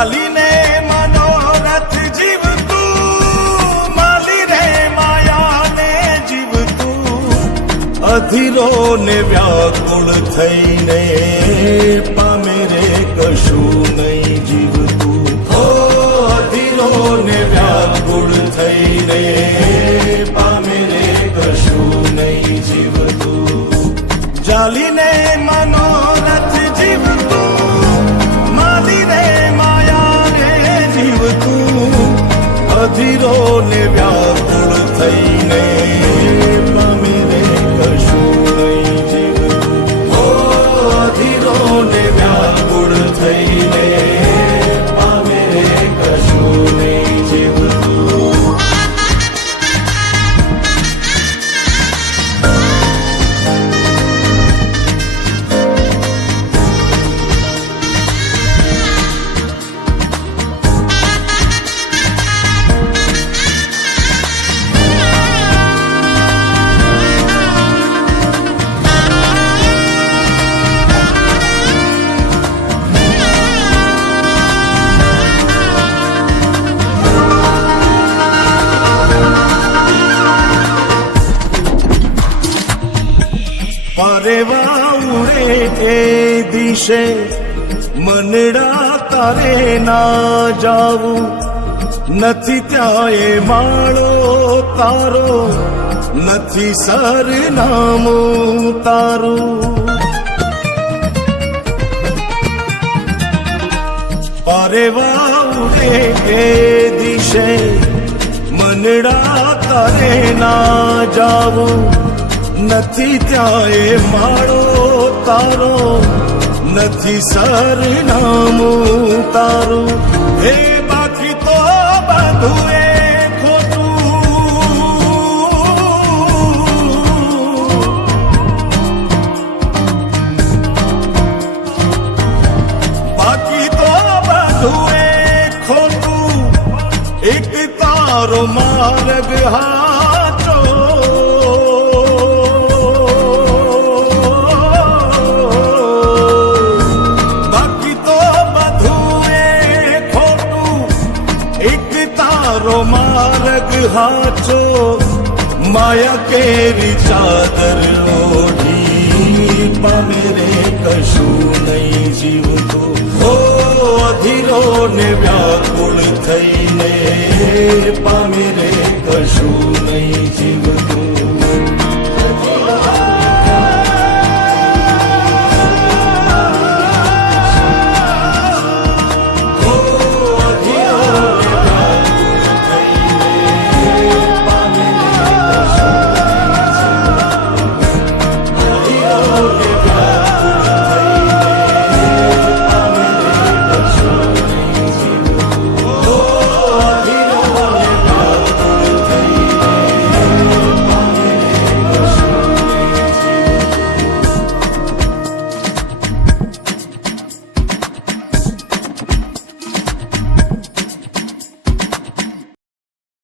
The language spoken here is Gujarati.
ચાલીને મનોરથ જીવતું, માલી રે માયાને જીવતું, અધીરો ને વ્યાકુળ થઈને પામે રે કશું નહીં જીવતું. ઓ અધીરો ને વ્યાકુળ થઈને પામે રે કશું નહીં જીવતું. ચાલીને મનોરથ જીવતું, માલી રે માયાને જીવતું, અધીરો ને વ્યાકુળ થઈને પામે રે કશું નહીં જીવતું. ઓ અધીરો ને વ્યાકુળ થઈને પામે રે કશું નહીં જીવતું. પરેવા ઉડે એ દિશે મનડા તારે ના જાવું, નથી ત્યાં એ માળો તારો, નથી સરનામું તારું. પરેવા ઉડે એ દિશે મનડા તારે ના જાવું, નથી ત્યાં એ માળો તારો, નથી સરનામું તારું. હે બાકી તો બધું એ ખોટું, બાકી તો બધું એ ખોટું, એક તારો માર્ગ હાચો. માર્ગ હાચો, માયા કેરી ચાદર ઓઢી પામે રે કશું નહીં જીવતું. હો અધીરો ને વ્યાકુળ થઈને પામે રે કશું નહીં જીવતું.